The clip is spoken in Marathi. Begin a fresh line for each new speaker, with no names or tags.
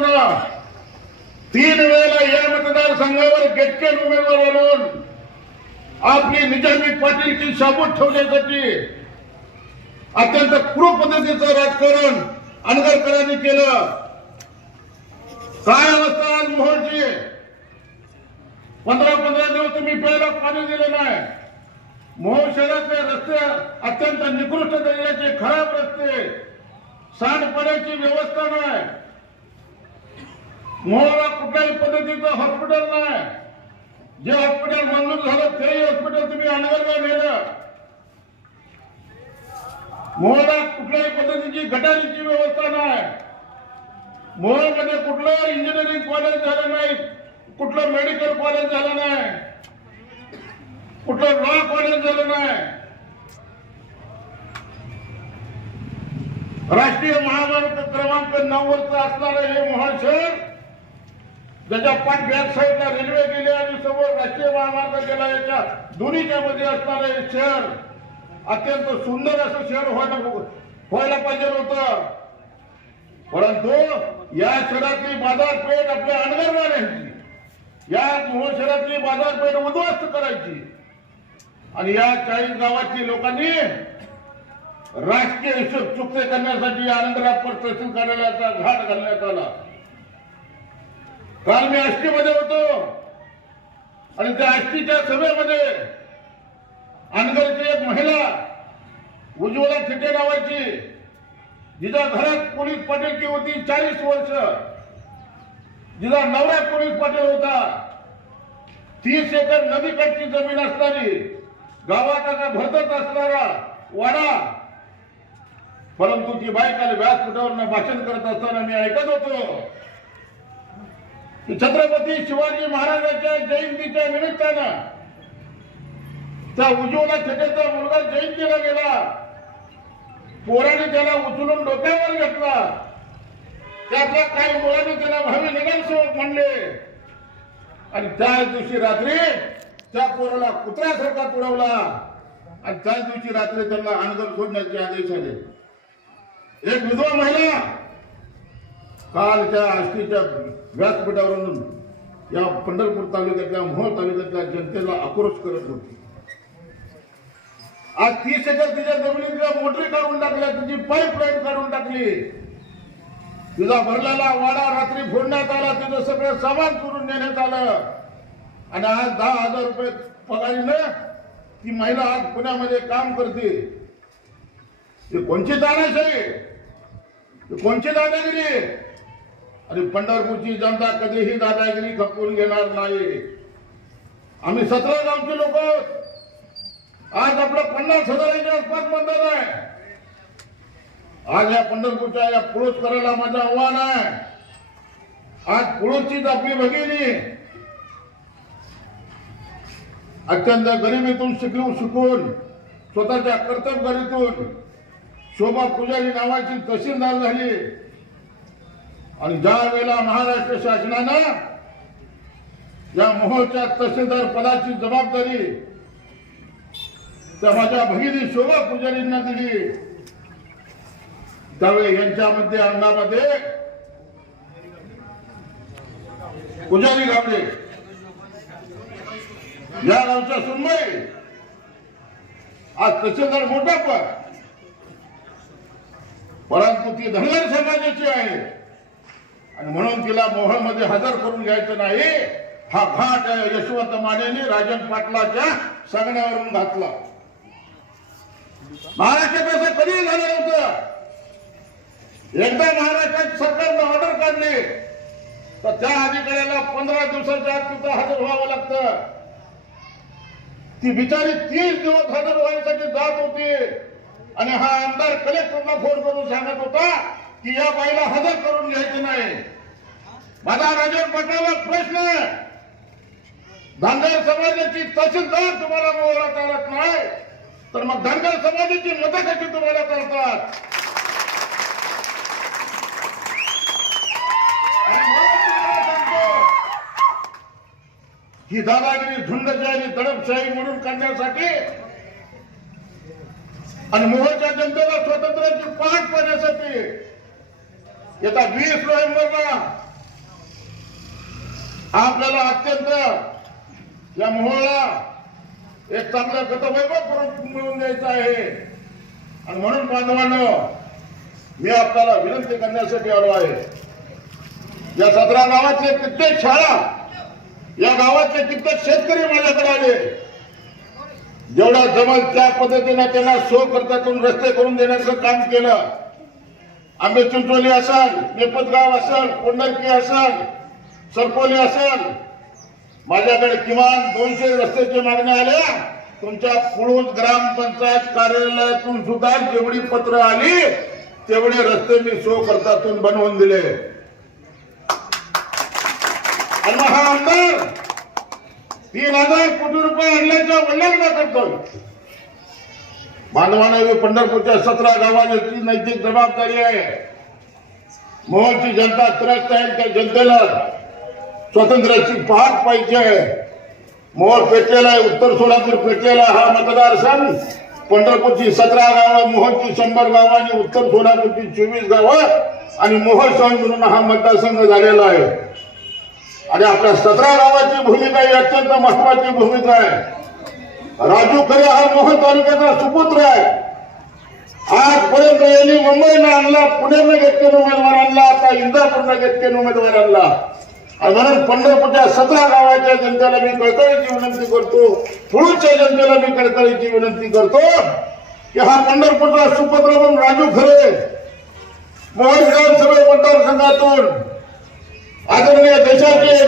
मित्रांनो तीन वेळेला या मतदारसंघावर गेटकेन उमेदवार म्हणून आपली निजामी पाटीलची शाबूत ठेवण्यासाठी अत्यंत क्रूर पद्धतीचं राजकारण अनगरकरांनी केलं. काय अवस्था आज मोहनची पंधरा पंधरा दिवस तुम्ही प्यायला पाणी दिलं नाही. मोहोळ शहरातले रस्ते अत्यंत निकृष्ट दर्जाचे खराब रस्ते सांडपाण्याची व्यवस्था नाही. मोहोळला कुठल्याही पद्धतीचं हॉस्पिटल नाही जे हॉस्पिटल मंजूर झालं तेही हॉस्पिटल तुम्ही अनगरला नेलं. मोहोळला कुठल्याही पद्धतीची गटारीची व्यवस्था नाही मोहोळमध्ये म्हणजे कुठलं इंजिनिअरिंग कॉलेज झालं नाही कुठलं मेडिकल कॉलेज झालं नाही कुठलं लॉ कॉलेज झालं नाही. राष्ट्रीय महामार्ग क्रमांक नऊ वरचं असणारं हे मोहन शहर ज्याच्या पाठ बॅक साईडला रेल्वे गेली आणि समोर राष्ट्रीय महामार्ग गेला याच्या दोन्हीच्या मध्ये असणारं हे शहर अत्यंत सुंदर असं शहर व्हायला व्हायला पाहिजे होतं. परंतु या शहरातली बाजारपेठ आपल्या अणगरवाड्यांची या मोहोळ शहरातली बाजारपेठ उद्ध्वस्त करायची. आणि या चाळीस गावातील लोकांनी राजकीय हिशोब चुकते करण्यासाठी आनंदरापर तहसील कार्यालयाचा घाट घालण्यात आला. काल मी आष्टीमध्ये होतो. आणि त्या आष्टीच्या सभेमध्ये अनगरची एक महिला उज्ज्वला ठिटे नावाची जिचा घरात पोलीस पाटील की होती चाळीस वर्ष जिचा नवरा पोलीस पाटील होता तीस एकर नदीकडची जमीन असणारी गावात आता भरतच असणारा वाडा. परंतु ती बाई काल व्यासपीठावर भाषण करत असताना मी ऐकत होतो. छत्रपती शिवाजी महाराजांच्या जयंतीच्या निमित्तानं त्या उज्ज्वला छटेचा मुलगा जयंतीला गेला. पोराने त्याला उचलून डोक्यावर घेतला. त्यातल्या काही मुलांनी त्याला भावी सोबत म्हणले. आणि त्याच दिवशी रात्री त्या पोराला कुत्र्यासारखा तुडवला. आणि त्याच दिवशी रात्री त्यांना अनगर सोडण्याचे आदेश आले. एक विधवा महिला काल त्या आष्टीच्या व्यासपीठावरून या पंढरपूर तालुक्यातल्या मोहोळ तालुक्यातल्या जनतेला आक्रोश करत होती. आज तीस एकर तिच्या जमिनीतल्या मोटरी काढून टाकल्या तिची पाईप लाईन काढून टाकली. तुझा भरलेला वाडा रात्री फोडण्यात आला तिचं सगळं सामान करून नेण्यात आलं. आणि आज दहा हजार रुपये पगारीनं ती महिला आज पुण्यामध्ये काम करते. ही कोणची दानाशाही ही कोणची दादागिरी? आणि पंढरपूरची जनता कधीही दादागिरी खपवून घेणार नाही. आम्ही सतरा गावचे लोक आज आपलं पन्नास हजाराच्या आसपास मतदान आहे. आज या पंढरपूरच्या या पुरस्काराला माझं आव्हान आहे. आज पुळूचीच आपली भगिनी. अत्यंत गरिबीतून शिकवून शिकून स्वतःच्या कर्तव्यगारीतून शोभा पुजारी नावाची तहसीलदार झाली. आणि ज्या वेळेला महाराष्ट्र शासनानं या मोहोळच्या तहसीलदार पदाची जबाबदारी त्या माझ्या भगिनी शोभा पुजारींना दिली त्यावेळी यांच्यामध्ये अंगामध्ये पुजारी गावडे या गावच्या सुनबाई आज तहसीलदार मोठा पण परंतु ती धनगर समाजाची आहे. आणि म्हणून तिला मोहळमध्ये हजर करून घ्यायचं नाही. हा घाट यशवंत मानेने राजन पाटलाच्या सांगण्यावरून घातला. महाराष्ट्रात असं कधी झालं नव्हतं? एकदा महाराष्ट्रात सरकारनं ऑर्डर काढली. तर त्या अधिकाऱ्याला पंधरा दिवसाच्या आत तिथं हजर व्हावं लागतं. ती बिचारी तीस दिवस हजर व्हायसाठी जात होती. आणि हा आमदार कलेक्टरला फोन करून सांगत होता की या बाईला हजर करून घ्यायचं नाही. माझा राजन पटलाला प्रश्न धनगर समाजाची तहसीलदार तुम्हाला मोहरा चालत नाही तर मग धनगर समाजाची मतं कशी तुम्हाला चालतात ही दादागिरी झुंडशाही आणि दडपशाही म्हणून करण्यासाठी आणि मोहच्या जनतेला स्वातंत्र्याची पाठ पाहण्यासाठी येत्या वीस नोव्हेंबरला हा आपल्याला अत्यंत या मोहळा एक चांगलं गतवैभव करून मिळवून द्यायचं आहे. आणि म्हणून बांधवांनो मी आपल्याला विनंती करण्यासाठी आलो आहे. या सतरा गावातले कित्येक शाळा या गावातले कित्येक शेतकरी माझ्याकडे आले. जेवढा जमल त्या पद्धतीने त्यांना सो करून रस्ते करून देण्याचं काम केलं आंबे चिंचोली असल नेपतगाव असल कोंढरकी असल सरपोली असल माझ्याकडे किमान दोनशे रस्त्याची मागण्या आल्या. तुमच्या पुळूज ग्रामपंचायत कार्यालयातून सुद्धा जेवढी पत्र आली तेवढे रस्ते मी सो करतातून बनवून दिले. आणि हा आमदार तीन हजार कोटी रुपये आणल्याच्या वडिलांना करतोय. मानवाने पंढरपूरच्या सतरा गावांची नैतिक जबाबदारी आहे. मोहनची जनता त्रस्त आहे त्या जनतेला स्वातंत्र्याची पहाट पाहिजे मोहर पेटलेला आहे उत्तर सोलापूर पेटलेला हा मतदारसंघ. पंढरपूरची सतरा गावं मोहनची शंभर गावं आणि उत्तर सोलापूरची चोवीस गावं आणि मोहर सण म्हणून हा मतदारसंघ झालेला आहे. आणि आपल्या सतरा गावाची भूमिका ही अत्यंत महत्वाची भूमिका आहे. राजू खरे मोहन तालुक्याचा सुपुत्र आहे. आजपर्यंत यांनी मुंबईनं आणला पुण्यानं घेतलेला उमेदवार आणला आता इंदापूरनं घेतलेला उमेदवार आणला. आणि म्हणून पंढरपूरच्या सतरा गावाच्या जनतेला मी कळकळीची विनंती करतो थोडूच्या जनतेला मी कळकळीची विनंती करतो की हा पंढरपूरचा सुपुत्र म्हणून राजू खरे मोहन विधानसभा मतदारसंघातून आदरणीय देशाचे